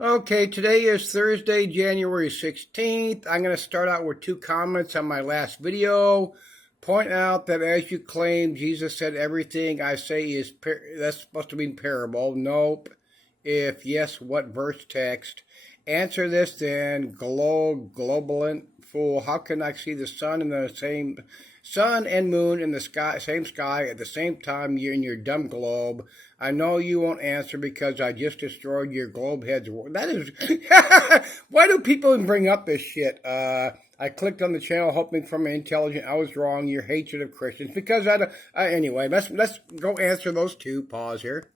Okay, today is Thursday, January 16th. I'm going to start out with two comments on my last video. Point out that as you claim Jesus said everything I say is, that's supposed to mean parable. Nope. If yes, what verse text? Answer this then, globalent fool. How can I see the sun and moon in the same sky at the same time? You're in your dumb globe. I know you won't answer because I just destroyed your globe heads. That is, why do people bring up this shit? I clicked on the channel hoping for my intelligence. I was wrong. Your hatred of Christians because anyway, let's go answer those two. Pause here.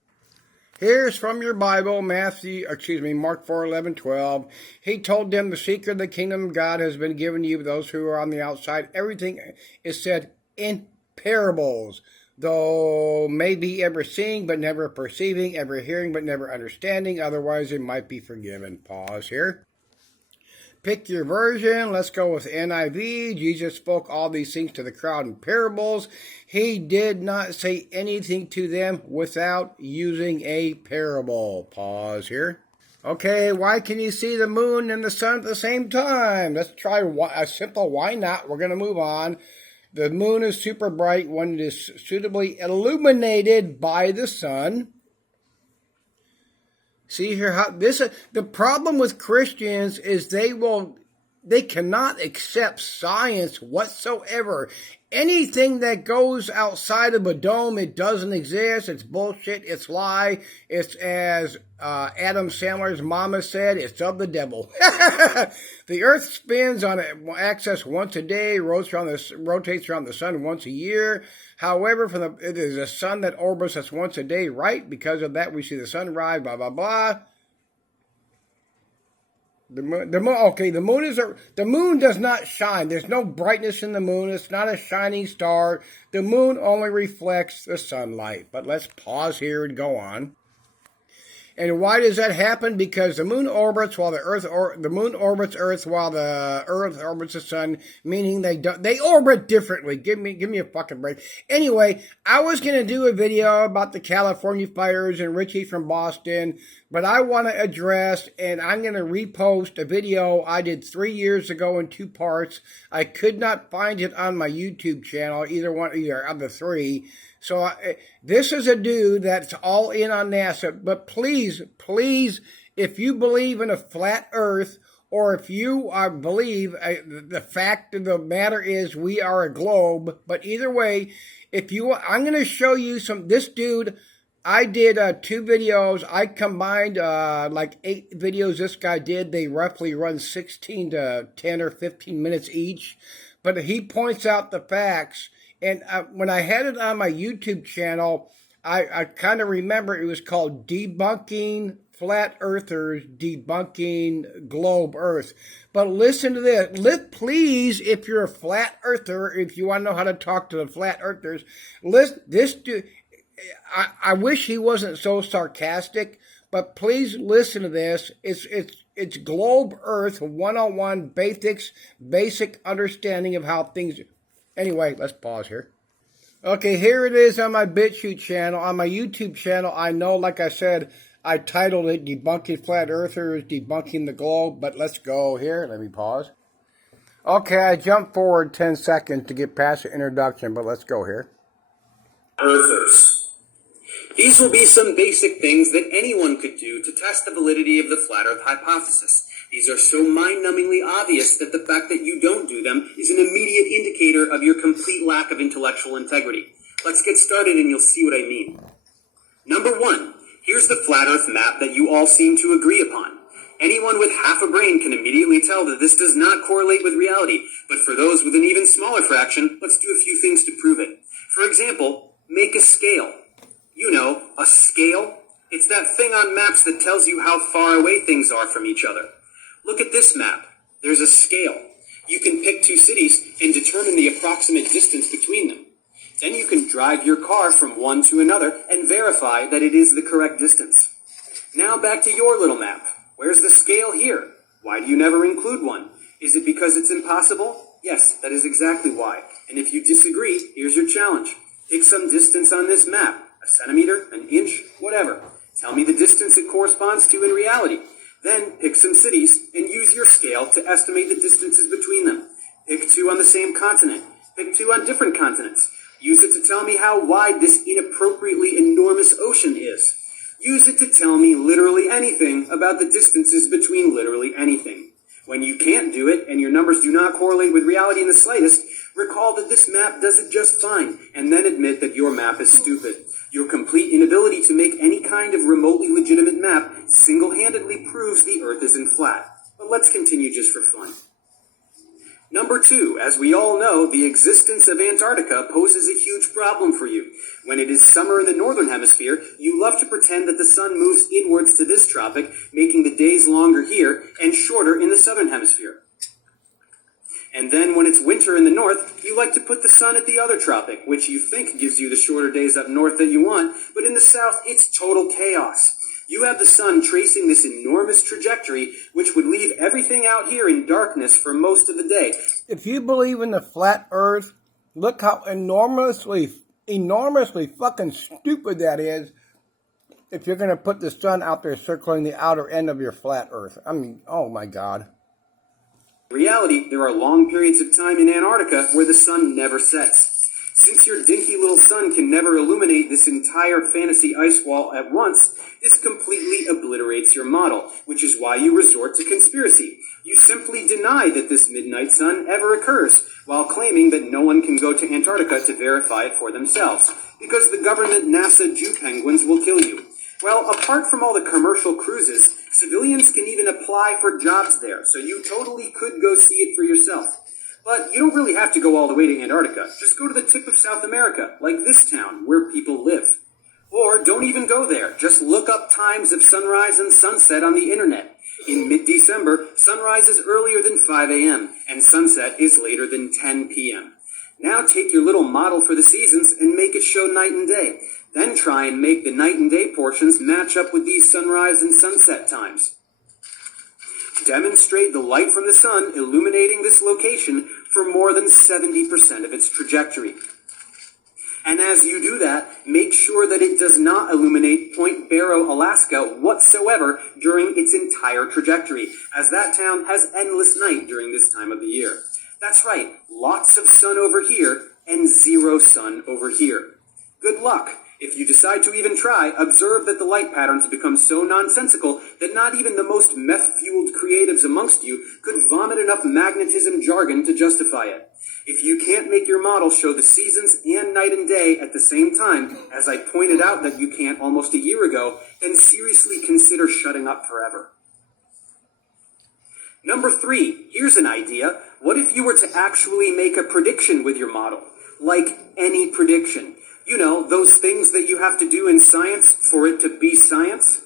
Here's from your Bible, Mark 4:11-12. He told them the secret of the kingdom of God has been given to you, those who are on the outside. Everything is said in parables, though maybe ever seeing but never perceiving, ever hearing but never understanding. Otherwise, it might be forgiven. Pause here. Pick your version. Let's go with NIV. Jesus spoke all these things to the crowd in parables. He did not say anything to them without using a parable. Pause here. Okay, why can you see the moon and the sun at the same time? Let's try a simple why not. We're going to move on. The moon is super bright when it is suitably illuminated by the sun. See here how the problem with Christians is they cannot accept science whatsoever. Anything that goes outside of a dome, it doesn't exist. It's bullshit. It's lie. It's as Adam Sandler's mama said, it's of the devil. The earth spins on its axis once a day, rotates around the sun once a year. However, it is the sun that orbits us once a day, right? Because of that, we see the sunrise, blah, blah, blah. The moon does not shine. There's no brightness in the moon. It's not a shining star. The moon only reflects the sunlight. But let's pause here and go on. And why does that happen? Because the moon orbits while the moon orbits Earth while the Earth orbits the sun, meaning they orbit differently. Give me a fucking break. Anyway, I was gonna do a video about the California fires and Richie from Boston, but I want to address, and I'm gonna repost a video I did 3 years ago in 2 parts. I could not find it on my YouTube channel, either of the 3. So this is a dude that's all in on NASA. But please, if you believe in a flat Earth, or if you believe the fact of the matter is we are a globe. But either way, I'm going to show you this dude. I did 2 videos. I combined like 8 videos this guy did. They roughly run 16 to 10 or 15 minutes each. But he points out the facts. And when I had it on my YouTube channel, I kind of remember it was called Debunking Flat Earthers, Debunking Globe Earth. But listen to this. Please, if you're a flat earther, if you want to know how to talk to the flat earthers, this dude, I wish he wasn't so sarcastic, but please listen to this. It's Globe Earth 101 basic understanding of how things. Anyway, let's pause here. Okay, here it is on my BitChute channel. On my YouTube channel, I know, like I said, I titled it Debunking Flat Earthers, Debunking the Globe, but let's go here. Let me pause. Okay, I jumped forward 10 seconds to get past the introduction, but let's go here. Earthers. These will be some basic things that anyone could do to test the validity of the flat Earth hypothesis. These are so mind-numbingly obvious that the fact that you don't do them is an immediate indicator of your complete lack of intellectual integrity. Let's get started and you'll see what I mean. Number 1, here's the flat Earth map that you all seem to agree upon. Anyone with half a brain can immediately tell that this does not correlate with reality, but for those with an even smaller fraction, let's do a few things to prove it. For example, make a scale. You know, a scale? It's that thing on maps that tells you how far away things are from each other. Look at this map. There's a scale. You can pick 2 cities and determine the approximate distance between them. Then you can drive your car from one to another and verify that it is the correct distance. Now back to your little map. Where's the scale here? Why do you never include one? Is it because it's impossible? Yes, that is exactly why. And if you disagree, here's your challenge. Pick some distance on this map. A centimeter, an inch, whatever. Tell me the distance it corresponds to in reality. Then pick some cities and use your scale to estimate the distances between them. Pick 2 on the same continent. Pick 2 on different continents. Use it to tell me how wide this inappropriately enormous ocean is. Use it to tell me literally anything about the distances between literally anything. When you can't do it and your numbers do not correlate with reality in the slightest, recall that this map does it just fine, and then admit that your map is stupid. Your complete inability to make any kind of remotely legitimate map single-handedly proves the Earth isn't flat. But let's continue just for fun. Number 2, as we all know, the existence of Antarctica poses a huge problem for you. When it is summer in the northern hemisphere, you love to pretend that the sun moves inwards to this tropic, making the days longer here and shorter in the southern hemisphere. And then when it's winter in the north, you like to put the sun at the other tropic, which you think gives you the shorter days up north that you want, but in the south, it's total chaos. You have the sun tracing this enormous trajectory, which would leave everything out here in darkness for most of the day. If you believe in the flat earth, look how enormously fucking stupid that is if you're going to put the sun out there circling the outer end of your flat earth. I mean, oh my God. In reality, there are long periods of time in Antarctica where the sun never sets. Since your dinky little sun can never illuminate this entire fantasy ice wall at once, this completely obliterates your model, which is why you resort to conspiracy. You simply deny that this midnight sun ever occurs, while claiming that no one can go to Antarctica to verify it for themselves, because the government NASA Jew penguins will kill you. Well, apart from all the commercial cruises, civilians can even apply for jobs there, so you totally could go see it for yourself. But you don't really have to go all the way to Antarctica. Just go to the tip of South America, like this town, where people live. Or don't even go there. Just look up times of sunrise and sunset on the internet. In mid-December, sunrise is earlier than 5 a.m., and sunset is later than 10 p.m. Now take your little model for the seasons and make it show night and day. Then try and make the night and day portions match up with these sunrise and sunset times. Demonstrate the light from the sun illuminating this location for more than 70% of its trajectory. And as you do that, make sure that it does not illuminate Point Barrow, Alaska whatsoever during its entire trajectory, as that town has endless night during this time of the year. That's right, lots of sun over here and zero sun over here. Good luck. If you decide to even try, observe that the light patterns become so nonsensical that not even the most meth-fueled creatives amongst you could vomit enough magnetism jargon to justify it. If you can't make your model show the seasons and night and day at the same time, as I pointed out that you can't almost a year ago, then seriously consider shutting up forever. Number 3, here's an idea. What if you were to actually make a prediction with your model? Like any prediction. You know, those things that you have to do in science for it to be science.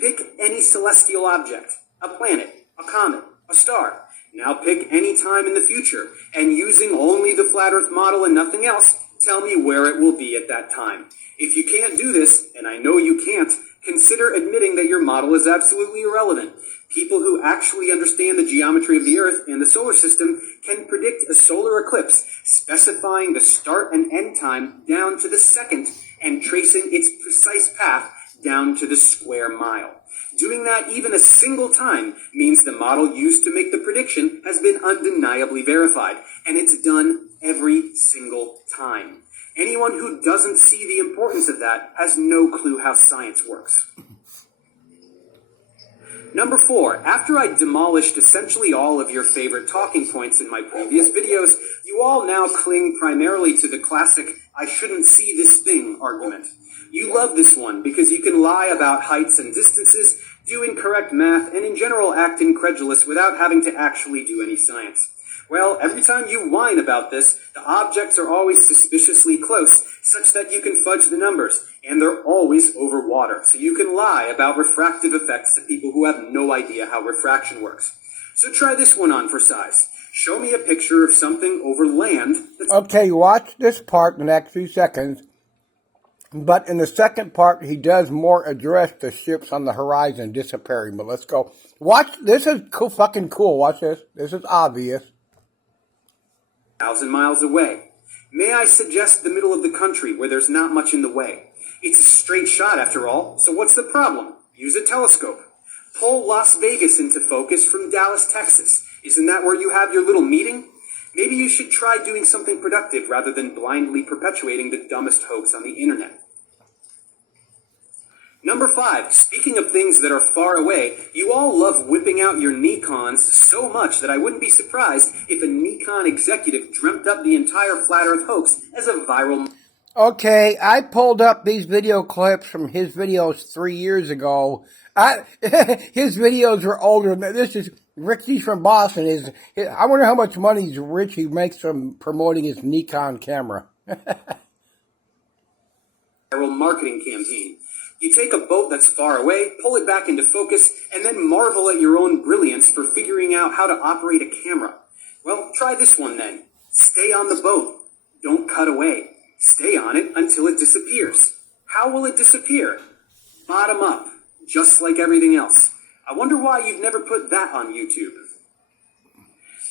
Pick any celestial object, a planet, a comet, a star. Now pick any time in the future, and using only the flat Earth model and nothing else, tell me where it will be at that time. If you can't do this, and I know you can't, consider admitting that your model is absolutely irrelevant. People who actually understand the geometry of the Earth and the solar system can predict a solar eclipse, specifying the start and end time down to the second and tracing its precise path down to the square mile. Doing that even a single time means the model used to make the prediction has been undeniably verified, and it's done every single time. Anyone who doesn't see the importance of that has no clue how science works. Number 4, after I demolished essentially all of your favorite talking points in my previous videos, you all now cling primarily to the classic "I shouldn't see this thing" argument. You love this one because you can lie about heights and distances, do incorrect math, and in general act incredulous without having to actually do any science. Well, every time you whine about this, the objects are always suspiciously close, such that you can fudge the numbers, and they're always over water, so you can lie about refractive effects to people who have no idea how refraction works. So try this one on for size. Show me a picture of something over land that's... Okay, watch this part the next few seconds, but in the second part, he does more address the ships on the horizon disappearing, but let's go. Watch, this is fucking cool, watch this. This is obvious. 1,000 miles away. May I suggest the middle of the country where there's not much in the way? It's a straight shot after all, so what's the problem? Use a telescope. Pull Las Vegas into focus from Dallas, Texas. Isn't that where you have your little meeting? Maybe you should try doing something productive rather than blindly perpetuating the dumbest hoax on the internet. Number 5, speaking of things that are far away, you all love whipping out your Nikons so much that I wouldn't be surprised if a Nikon executive dreamt up the entire flat earth hoax as a viral... Okay, I pulled up these video clips from his videos 3 years ago. His videos were older. This is Ricky from Boston. I wonder how much money Richie makes from promoting his Nikon camera. Viral marketing campaign. You take a boat that's far away, pull it back into focus, and then marvel at your own brilliance for figuring out how to operate a camera. Well, try this one then. Stay on the boat. Don't cut away. Stay on it until it disappears. How will it disappear? Bottom up, just like everything else. I wonder why you've never put that on YouTube.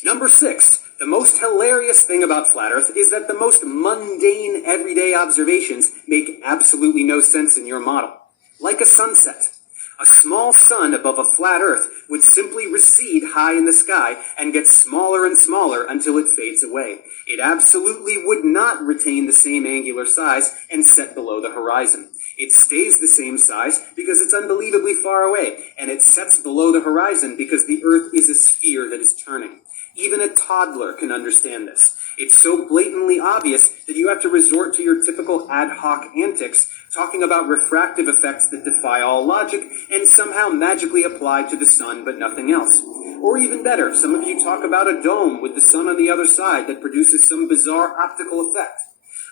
Number 6, the most hilarious thing about Flat Earth is that the most mundane everyday observations make absolutely no sense in your model. Like a sunset. A small sun above a flat Earth would simply recede high in the sky and get smaller and smaller until it fades away. It absolutely would not retain the same angular size and set below the horizon. It stays the same size because it's unbelievably far away, and it sets below the horizon because the Earth is a sphere that is turning. Even a toddler can understand this. It's so blatantly obvious that you have to resort to your typical ad hoc antics, talking about refractive effects that defy all logic and somehow magically apply to the sun but nothing else. Or even better, some of you talk about a dome with the sun on the other side that produces some bizarre optical effect.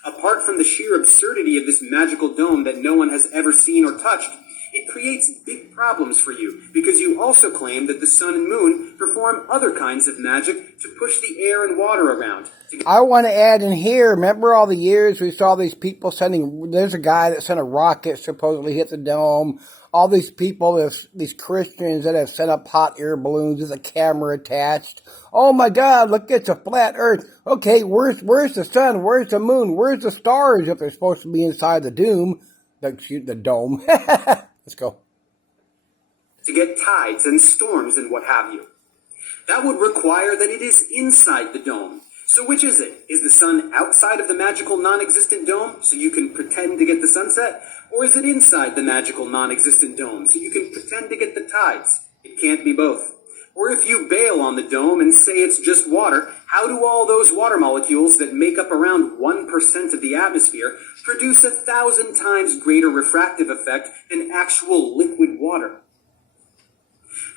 Apart from the sheer absurdity of this magical dome that no one has ever seen or touched, it creates big problems for you because you also claim that the sun and moon perform other kinds of magic to push the air and water around. I want to add in here, remember all the years we saw these people there's a guy that sent a rocket, supposedly hit the dome. All these people, these Christians that have sent up hot air balloons with a camera attached. Oh my God, look, it's a flat earth. Okay, where's the sun? Where's the moon? Where's the stars if they're supposed to be inside the dome? Let's go. To get tides and storms and what have you. That would require that it is inside the dome. So which is it? Is the sun outside of the magical non-existent dome so you can pretend to get the sunset? Or is it inside the magical non-existent dome so you can pretend to get the tides? It can't be both. Or if you bail on the dome and say it's just water, how do all those water molecules that make up around 1% of the atmosphere produce 1,000 times greater refractive effect than actual liquid water?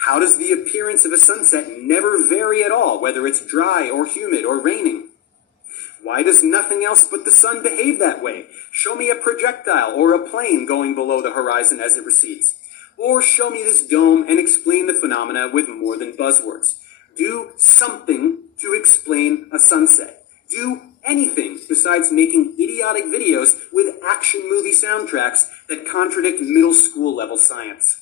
How does the appearance of a sunset never vary at all, whether it's dry or humid or raining? Why does nothing else but the sun behave that way? Show me a projectile or a plane going below the horizon as it recedes. Or show me this dome and explain the phenomena with more than buzzwords. Do something to explain a sunset. Do anything besides making idiotic videos with action movie soundtracks that contradict middle school level science.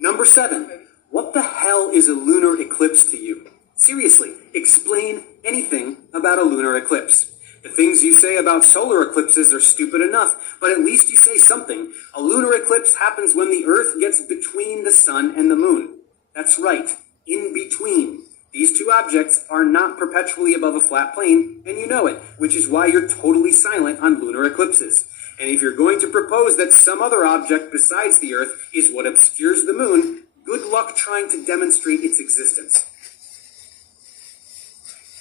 Number 7, what the hell is a lunar eclipse to you? Seriously, explain anything about a lunar eclipse. The things you say about solar eclipses are stupid enough, but at least you say something. A lunar eclipse happens when the Earth gets between the sun and the moon. That's right, in between. These two objects are not perpetually above a flat plane, and you know it, which is why you're totally silent on lunar eclipses. And if you're going to propose that some other object besides the Earth is what obscures the moon, good luck trying to demonstrate its existence.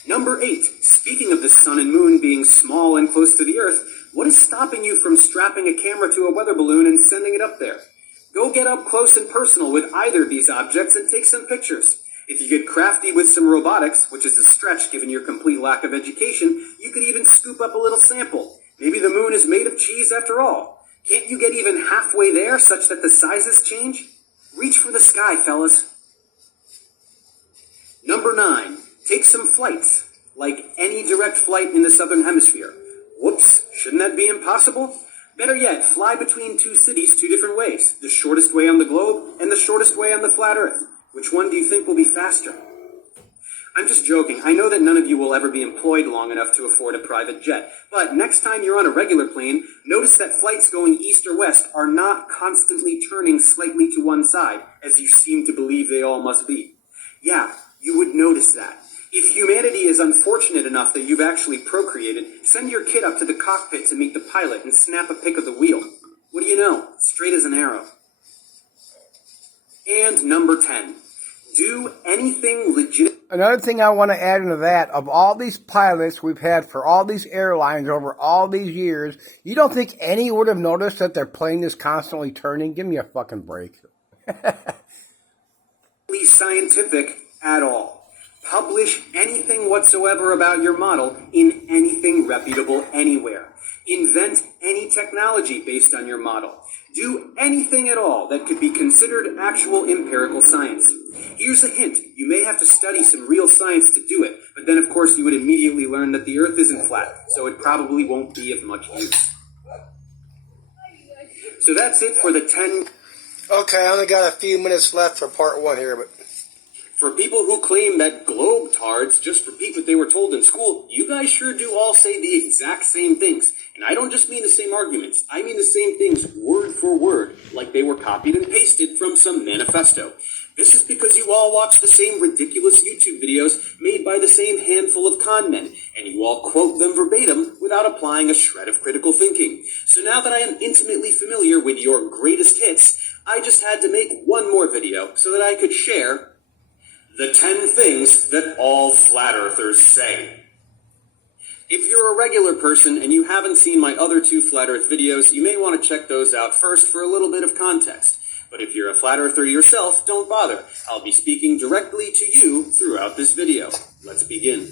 Number 8, speaking of the sun and moon being small and close to the Earth, what is stopping you from strapping a camera to a weather balloon and sending it up there? Go get up close and personal with either of these objects and take some pictures. If you get crafty with some robotics, which is a stretch given your complete lack of education, you could even scoop up a little sample. Maybe the moon is made of cheese after all. Can't you get even halfway there such that the sizes change? Reach for the sky, fellas. Number 9. Take some flights, like any direct flight in the southern hemisphere. Whoops, shouldn't that be impossible? Better yet, fly between two cities 2 different ways, the shortest way on the globe and the shortest way on the flat Earth. Which one do you think will be faster? I'm just joking. I know that none of you will ever be employed long enough to afford a private jet. But next time you're on a regular plane, notice that flights going east or west are not constantly turning slightly to one side, as you seem to believe they all must be. Yeah, you would notice that. If humanity is unfortunate enough that you've actually procreated, send your kid up to the cockpit to meet the pilot and snap a pic of the wheel. What do you know? Straight as an arrow. And number 10. Do anything legit. Another thing I want to add into that, of all these pilots we've had for all these airlines over all these years, you don't think any would have noticed that their plane is constantly turning? Give me a fucking break. Scientific at all. Publish anything whatsoever about your model in anything reputable anywhere. Invent any technology based on your model. Do anything at all that could be considered actual empirical science. Here's a hint. You may have to study some real science to do it, but then of course you would immediately learn that the Earth isn't flat, so it probably won't be of much use. So that's it for the 10... Okay, I only got a few minutes left for part 1 here, but... For people who claim that globe-tards just repeat what they were told in school, you guys sure do all say the exact same things. And I don't just mean the same arguments. I mean the same things word for word, like they were copied and pasted from some manifesto. This is because you all watch the same ridiculous YouTube videos made by the same handful of con men, and you all quote them verbatim without applying a shred of critical thinking. So now that I am intimately familiar with your greatest hits, I just had to make one more video so that I could share the 10 things that all flat earthers say. If you're a regular person and you haven't seen my other 2 flat earth videos, you may want to check those out first for a little bit of context. But if you're a flat earther yourself, don't bother. I'll be speaking directly to you throughout this video. Let's begin.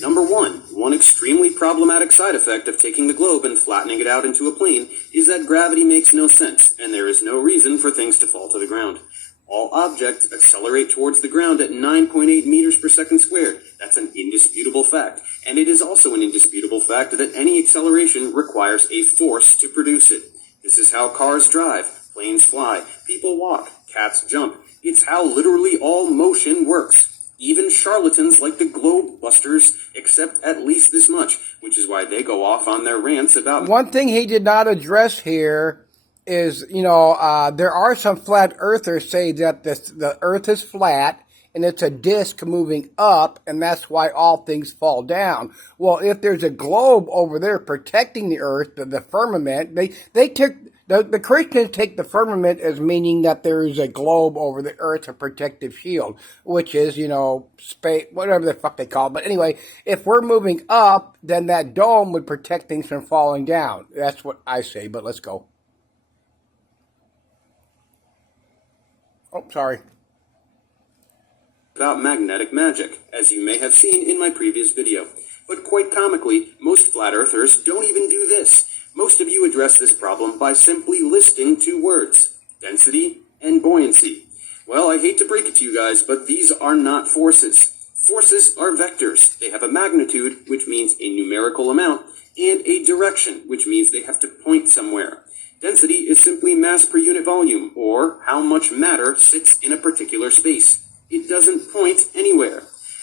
Number 1. One extremely problematic side effect of taking the globe and flattening it out into a plane is that gravity makes no sense, and there is no reason for things to fall to the ground. All objects accelerate towards the ground at 9.8 meters per second squared. That's an indisputable fact. And it is also an indisputable fact that any acceleration requires a force to produce it. This is how cars drive, planes fly, people walk, cats jump. It's how literally all motion works. Even charlatans like the globe busters accept at least this much, which is why they go off on their rants about... One thing he did not address here is, there are some flat earthers say that the earth is flat and it's a disc moving up, and that's why all things fall down. Well, if there's a globe over there protecting the earth, the firmament, they took... The Christians take the firmament as meaning that there is a globe over the earth, a protective shield, which is, space, whatever the fuck they call it. But anyway, if we're moving up, then that dome would protect things from falling down. That's what I say, but let's go. Oh, sorry. About magnetic magic, as you may have seen in my previous video. But quite comically, most flat earthers don't even do this. Most of you address this problem by simply listing 2 words, density and buoyancy. Well, I hate to break it to you guys, but these are not forces. Forces are vectors. They have a magnitude, which means a numerical amount, and a direction, which means they have to point somewhere. Density is simply mass per unit volume, or how much matter sits in a particular space. It doesn't point anywhere.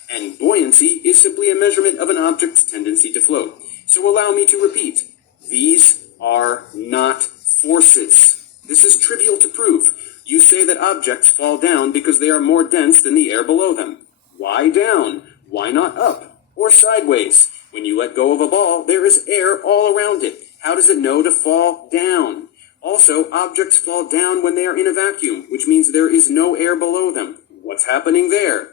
And buoyancy is simply a measurement of an object's tendency to float. So allow me to repeat. These are not forces. This is trivial to prove. You say that objects fall down because they are more dense than the air below them. Why down? Why not up? Or sideways? When you let go of a ball, there is air all around it. How does it know to fall down? Also, objects fall down when they are in a vacuum, which means there is no air below them. What's happening there?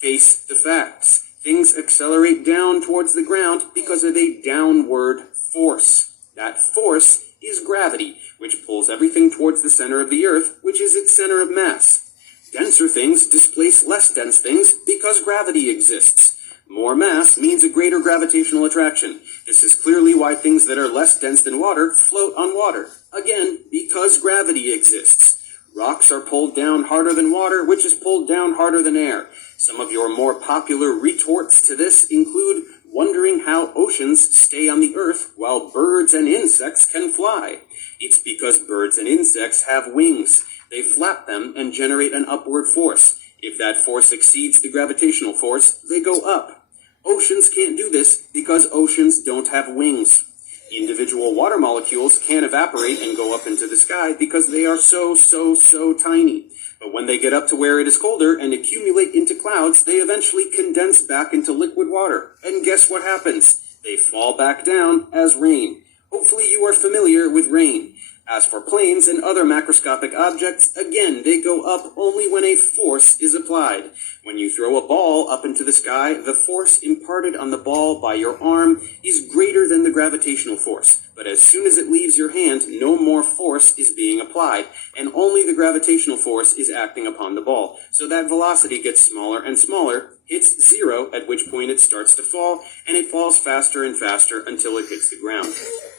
Face the facts. Things accelerate down towards the ground because of a downward force. That force is gravity, which pulls everything towards the center of the Earth, which is its center of mass. Denser things displace less dense things because gravity exists. More mass means a greater gravitational attraction. This is clearly why things that are less dense than water float on water. Again, because gravity exists. Rocks are pulled down harder than water, which is pulled down harder than air. Some of your more popular retorts to this include wondering how oceans stay on the earth while birds and insects can fly. It's because birds and insects have wings. They flap them and generate an upward force. If that force exceeds the gravitational force, they go up. Oceans can't do this because oceans don't have wings. Individual water molecules can't evaporate and go up into the sky because they are so tiny. But when they get up to where it is colder and accumulate into clouds, they eventually condense back into liquid water. And guess what happens? They fall back down as rain. Hopefully you are familiar with rain. As for planes and other macroscopic objects, again, they go up only when a force is applied. When you throw a ball up into the sky, the force imparted on the ball by your arm is greater than the gravitational force. But as soon as it leaves your hand, no more force is being applied, and only the gravitational force is acting upon the ball. So that velocity gets smaller and smaller, hits zero, at which point it starts to fall, and it falls faster and faster until it hits the ground.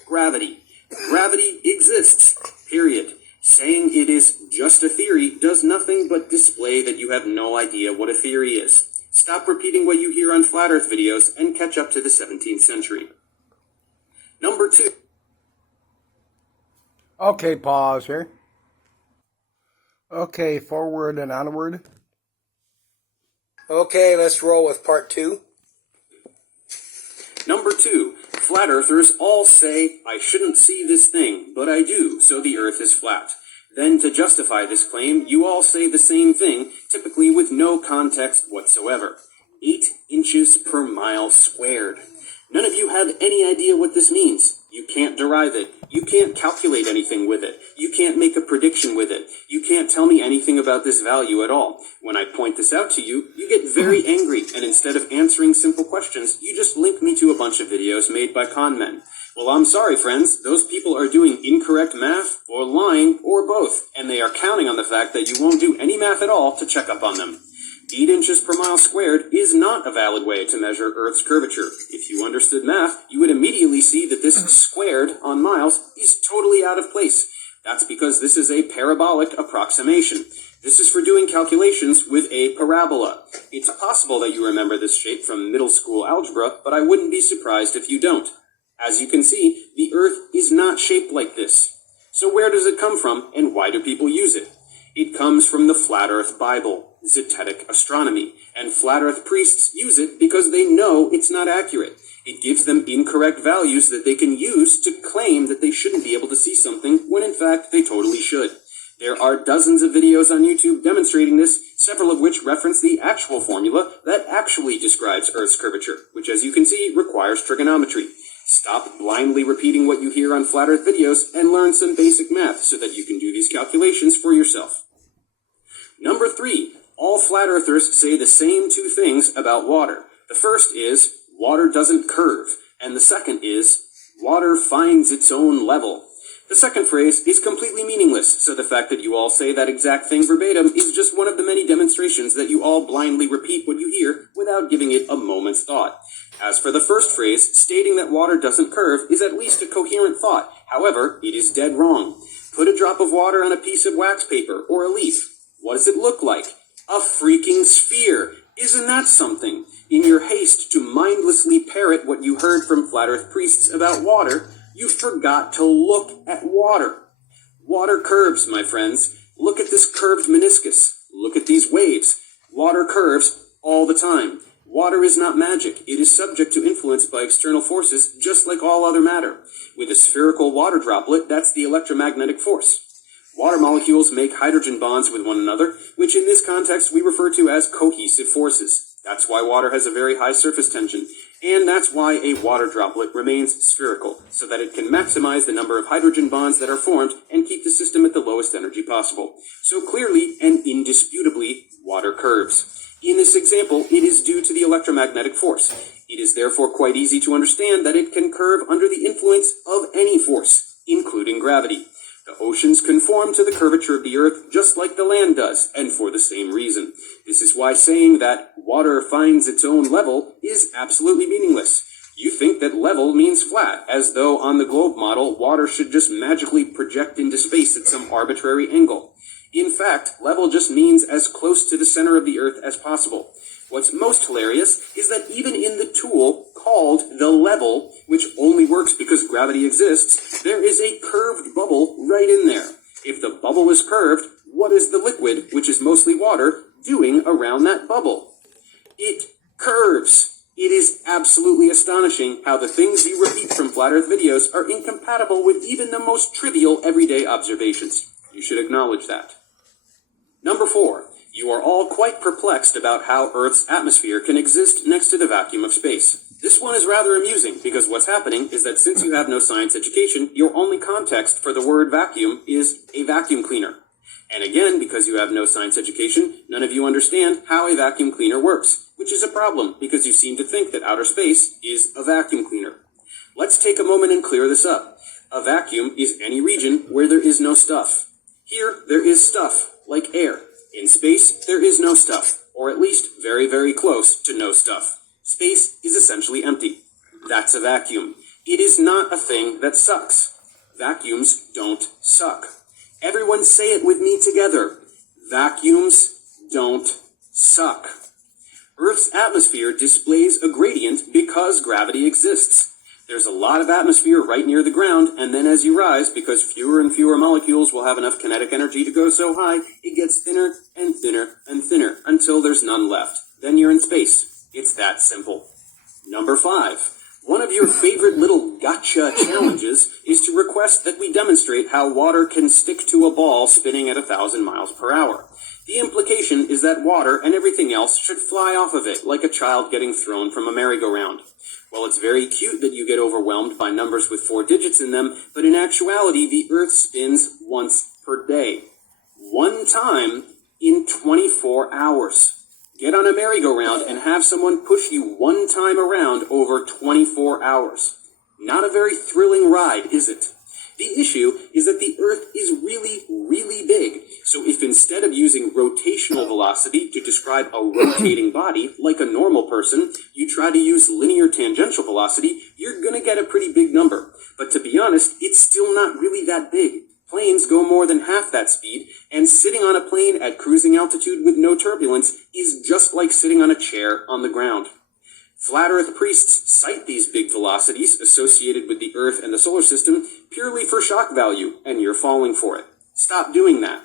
Gravity. Gravity exists, period. Saying it is just a theory does nothing but display that you have no idea what a theory is. Stop repeating what you hear on Flat Earth videos and catch up to the 17th century. Number 2. Okay, pause here. Okay, forward and onward. Okay, let's roll with part 2. Number 2. Flat Earthers all say, I shouldn't see this thing, but I do, so the Earth is flat. Then, to justify this claim, you all say the same thing, typically with no context whatsoever. 8 inches per mile squared. None of you have any idea what this means. You can't derive it. You can't calculate anything with it. You can't make a prediction with it. You can't tell me anything about this value at all. When I point this out to you, you get very angry, and instead of answering simple questions, you just link me to a bunch of videos made by con men. Well, I'm sorry, friends. Those people are doing incorrect math, or lying, or both, and they are counting on the fact that you won't do any math at all to check up on them. 8 inches per mile squared is not a valid way to measure Earth's curvature. If you understood math, you would immediately see that this squared on miles is totally out of place. That's because this is a parabolic approximation. This is for doing calculations with a parabola. It's possible that you remember this shape from middle school algebra, but I wouldn't be surprised if you don't. As you can see, the Earth is not shaped like this. So where does it come from, and why do people use it? It comes from the Flat Earth Bible, Zetetic astronomy, and Flat Earth priests use it because they know it's not accurate. It gives them incorrect values that they can use to claim that they shouldn't be able to see something when in fact they totally should. There are dozens of videos on YouTube demonstrating this, several of which reference the actual formula that actually describes Earth's curvature, which as you can see requires trigonometry. Stop blindly repeating what you hear on Flat Earth videos and learn some basic math so that you can do these calculations for yourself. Number 3. All Flat Earthers say the same 2 things about water. The first is, water doesn't curve, and the second is, water finds its own level. The second phrase is completely meaningless, so the fact that you all say that exact thing verbatim is just one of the many demonstrations that you all blindly repeat what you hear without giving it a moment's thought. As for the first phrase, stating that water doesn't curve is at least a coherent thought. However, it is dead wrong. Put a drop of water on a piece of wax paper or a leaf. What does it look like? A freaking sphere. Isn't that something? In your haste to mindlessly parrot what you heard from Flat Earth priests about water, you forgot to look at water. Water curves, my friends. Look at this curved meniscus. Look at these waves. Water curves all the time. Water is not magic. It is subject to influence by external forces, just like all other matter. With a spherical water droplet, that's the electromagnetic force. Water molecules make hydrogen bonds with one another, which in this context we refer to as cohesive forces. That's why water has a very high surface tension, and that's why a water droplet remains spherical, so that it can maximize the number of hydrogen bonds that are formed and keep the system at the lowest energy possible. So clearly and indisputably, water curves. In this example, it is due to the electromagnetic force. It is therefore quite easy to understand that it can curve under the influence of any force, including gravity. The oceans conform to the curvature of the Earth just like the land does, and for the same reason. This is why saying that water finds its own level is absolutely meaningless. You think that level means flat, as though on the globe model, water should just magically project into space at some arbitrary angle. In fact, level just means as close to the center of the Earth as possible. What's most hilarious is that even in the tool called the level, which only works because gravity exists, there is a curved bubble right in there. If the bubble is curved, what is the liquid, which is mostly water, doing around that bubble? It curves. It is absolutely astonishing how the things you repeat from Flat Earth videos are incompatible with even the most trivial everyday observations. You should acknowledge that. Number 4. You are all quite perplexed about how Earth's atmosphere can exist next to the vacuum of space. This one is rather amusing because what's happening is that since you have no science education, your only context for the word vacuum is a vacuum cleaner. And again, because you have no science education, none of you understand how a vacuum cleaner works, which is a problem because you seem to think that outer space is a vacuum cleaner. Let's take a moment and clear this up. A vacuum is any region where there is no stuff. Here, there is stuff, like air. In space, there is no stuff, or at least very, very close to no stuff. Space is essentially empty. That's a vacuum. It is not a thing that sucks. Vacuums don't suck. Everyone say it with me together. Vacuums don't suck. Earth's atmosphere displays a gradient because gravity exists. There's a lot of atmosphere right near the ground, and then as you rise, because fewer and fewer molecules will have enough kinetic energy to go so high, it gets thinner and thinner and thinner until there's none left. Then you're in space. It's that simple. Number 5. One of your favorite little gotcha challenges is to request that we demonstrate how water can stick to a ball spinning at 1,000 miles per hour. The implication is that water and everything else should fly off of it like a child getting thrown from a merry-go-round. Well, it's very cute that you get overwhelmed by numbers with 4 digits in them, but in actuality, the Earth spins once per day. One time in 24 hours. Get on a merry-go-round and have someone push you one time around over 24 hours. Not a very thrilling ride, is it? The issue is that the Earth is really, really big. So if instead of using rotational velocity to describe a rotating body, like a normal person, you try to use linear tangential velocity, you're going to get a pretty big number. But to be honest, it's still not really that big. Planes go more than half that speed, and sitting on a plane at cruising altitude with no turbulence is just like sitting on a chair on the ground. Flat Earth priests cite these big velocities associated with the Earth and the solar system purely for shock value, and you're falling for it. Stop doing that.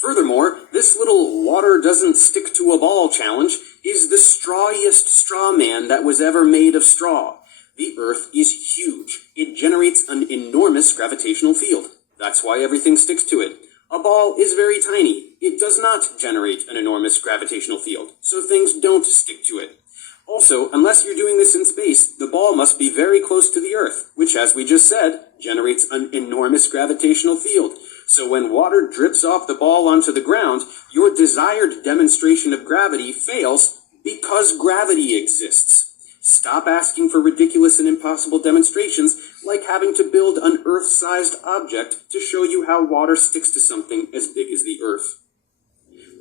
Furthermore, this little water doesn't stick to a ball challenge is the strawiest straw man that was ever made of straw. The Earth is huge. It generates an enormous gravitational field. That's why everything sticks to it. A ball is very tiny. It does not generate an enormous gravitational field, so things don't stick to it. Also, unless you're doing this in space, the ball must be very close to the Earth, which, as we just said, generates an enormous gravitational field. So when water drips off the ball onto the ground, your desired demonstration of gravity fails because gravity exists. Stop asking for ridiculous and impossible demonstrations like having to build an Earth-sized object to show you how water sticks to something as big as the Earth.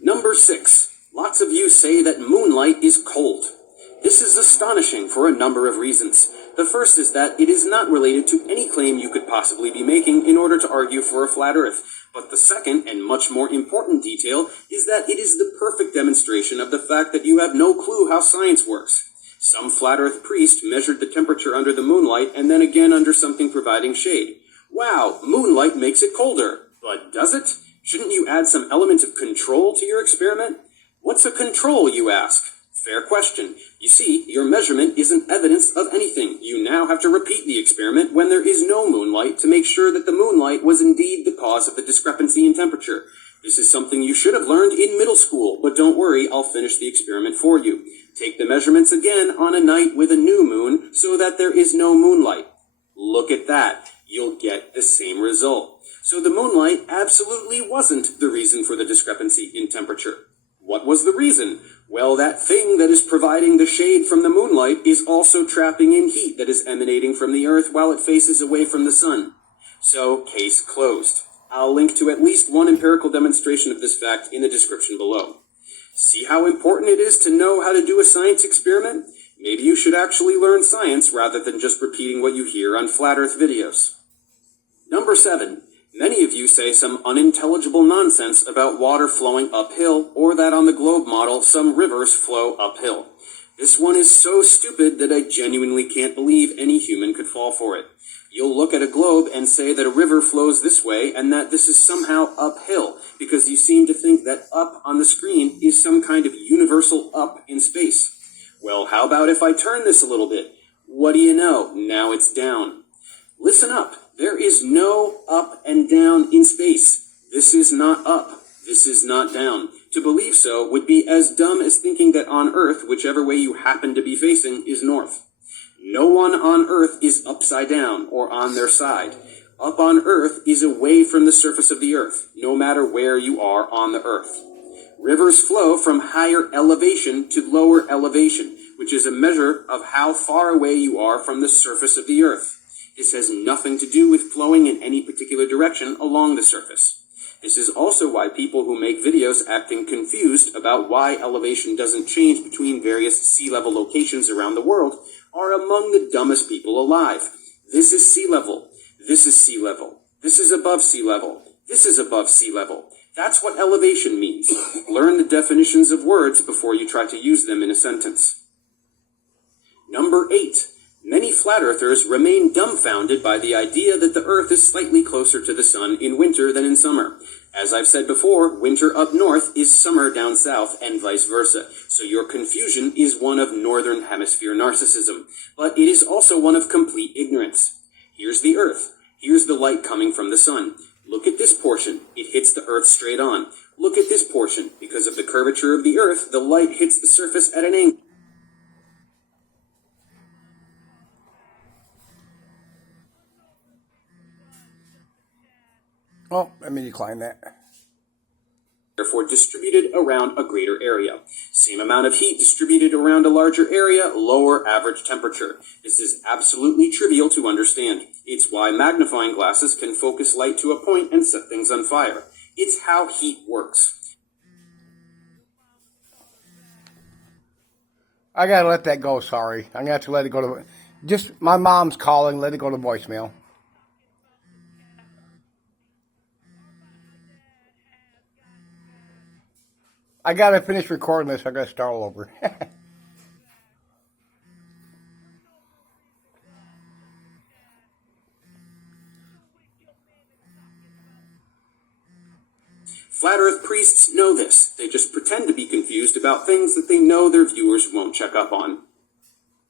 Number 6. Lots of you say that moonlight is cold. This is astonishing for a number of reasons. The first is that it is not related to any claim you could possibly be making in order to argue for a flat Earth. But the second and much more important detail is that it is the perfect demonstration of the fact that you have no clue how science works. Some flat Earth priest measured the temperature under the moonlight and then again under something providing shade. Wow, moonlight makes it colder. But does it? Shouldn't you add some element of control to your experiment? What's a control, you ask? Fair question. You see, your measurement isn't evidence of anything. You now have to repeat the experiment when there is no moonlight to make sure that the moonlight was indeed the cause of the discrepancy in temperature. This is something you should have learned in middle school, but don't worry, I'll finish the experiment for you. Take the measurements again on a night with a new moon so that there is no moonlight. Look at that. You'll get the same result. So the moonlight absolutely wasn't the reason for the discrepancy in temperature. What was the reason? Well, that thing that is providing the shade from the moonlight is also trapping in heat that is emanating from the Earth while it faces away from the sun. So, case closed. I'll link to at least one empirical demonstration of this fact in the description below. See how important it is to know how to do a science experiment? Maybe you should actually learn science rather than just repeating what you hear on Flat Earth videos. Number 7. Many of you say some unintelligible nonsense about water flowing uphill, or that on the globe model some rivers flow uphill. This one is so stupid that I genuinely can't believe any human could fall for it. You'll look at a globe and say that a river flows this way and that this is somehow uphill, because you seem to think that up on the screen is some kind of universal up in space. Well, how about if I turn this a little bit? What do you know? Now it's down. Listen up. There is no up and down in space. This is not up. This is not down. To believe so would be as dumb as thinking that on Earth, whichever way you happen to be facing is north. No one on Earth is upside down or on their side. Up on Earth is away from the surface of the Earth, no matter where you are on the Earth. Rivers flow from higher elevation to lower elevation, which is a measure of how far away you are from the surface of the Earth. This has nothing to do with flowing in any particular direction along the surface. This is also why people who make videos acting confused about why elevation doesn't change between various sea level locations around the world are among the dumbest people alive. This is sea level. This is sea level. This is above sea level. This is above sea level. That's what elevation means. Learn the definitions of words before you try to use them in a sentence. Number 8. Many flat earthers remain dumbfounded by the idea that the Earth is slightly closer to the sun in winter than in summer. As I've said before, winter up north is summer down south and vice versa. So your confusion is one of northern hemisphere narcissism, but it is also one of complete ignorance. Here's the Earth. Here's the light coming from the sun. Look at this portion. It hits the Earth straight on. Look at this portion. Because of the curvature of the Earth, the light hits the surface at an angle. Oh, let me decline that. Therefore distributed around a greater area. Same amount of heat distributed around a larger area, lower average temperature. This is absolutely trivial to understand. It's why magnifying glasses can focus light to a point and set things on fire. It's how heat works. I gotta let that go, sorry. I'm gonna have to let it go to... Just, my mom's calling, let it go to voicemail. I gotta finish recording this. I gotta start all over. Flat Earth priests know this. They just pretend to be confused about things that they know their viewers won't check up on.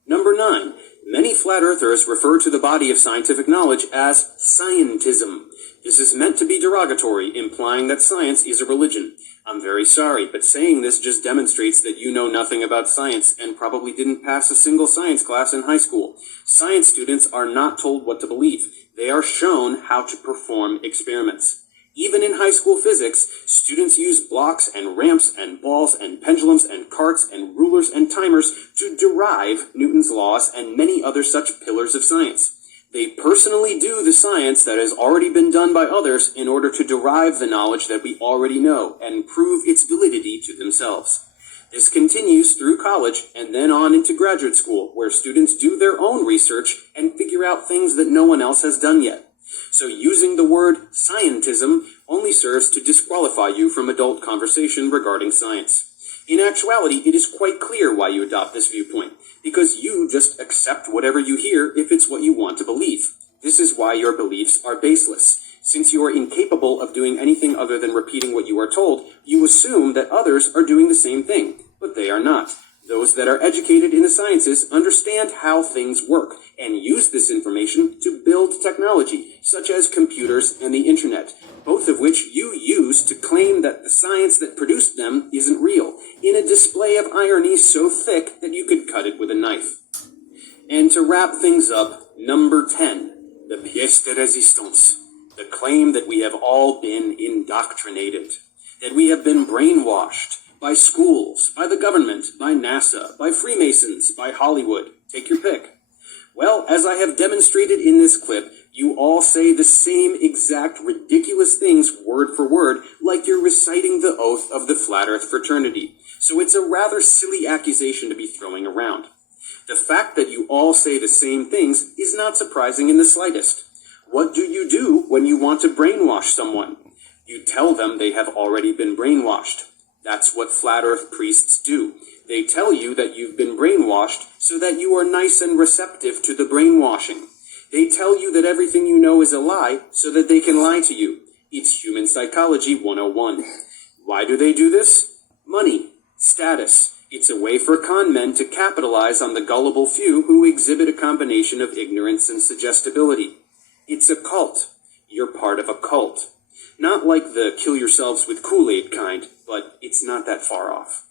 Number 9. Many flat earthers refer to the body of scientific knowledge as scientism. This is meant to be derogatory, implying that science is a religion. I'm very sorry, but saying this just demonstrates that you know nothing about science and probably didn't pass a single science class in high school. Science students are not told what to believe. They are shown how to perform experiments. Even in high school physics, students use blocks and ramps and balls and pendulums and carts and rulers and timers to derive Newton's laws and many other such pillars of science. They personally do the science that has already been done by others in order to derive the knowledge that we already know and prove its validity to themselves. This continues through college and then on into graduate school, where students do their own research and figure out things that no one else has done yet. So using the word scientism only serves to disqualify you from adult conversation regarding science. In actuality, it is quite clear why you adopt this viewpoint, because you just accept whatever you hear if it's what you want to believe. This is why your beliefs are baseless. Since you are incapable of doing anything other than repeating what you are told, you assume that others are doing the same thing, but they are not. Those that are educated in the sciences understand how things work and use this information to build technology, such as computers and the internet, both of which you use to claim that the science that produced them isn't real, in a display of irony so thick that you could cut it with a knife. And to wrap things up, number 10, the pièce de résistance, the claim that we have all been indoctrinated, that we have been brainwashed, by schools, by the government, by NASA, by Freemasons, by Hollywood. Take your pick. Well, as I have demonstrated in this clip, you all say the same exact ridiculous things word for word, like you're reciting the oath of the Flat Earth fraternity. So it's a rather silly accusation to be throwing around. The fact that you all say the same things is not surprising in the slightest. What do you do when you want to brainwash someone? You tell them they have already been brainwashed. That's what flat earth priests do. They tell you that you've been brainwashed so that you are nice and receptive to the brainwashing. They tell you that everything you know is a lie so that they can lie to you. It's human psychology 101. Why do they do this? Money. Status. It's a way for con men to capitalize on the gullible few who exhibit a combination of ignorance and suggestibility. It's a cult. You're part of a cult. Not like the kill yourselves with Kool-Aid kind, but it's not that far off.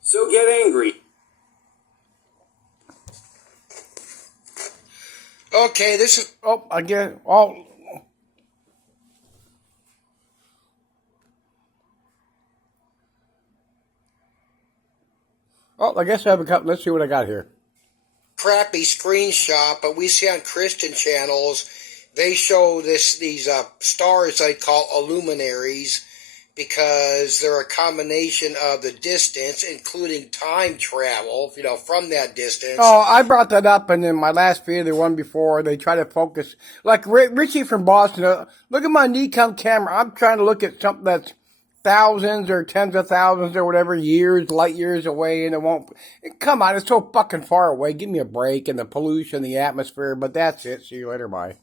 So get angry. Okay, this is... Oh, again. I guess I have a couple. Let's see what I got here. Crappy screenshot, but we see on Christian channels, they show these stars they call illuminaries because they're a combination of the distance, including time travel, from that distance. Oh, I brought that up in my last video, the one before. They try to focus, like Richie from Boston. Look at my Nikon camera. I'm trying to look at something that's thousands or tens of thousands or whatever light years away, and it won't. Come on, it's so fucking far away. Give me a break, and the pollution, the atmosphere, but that's it. See you later, bye.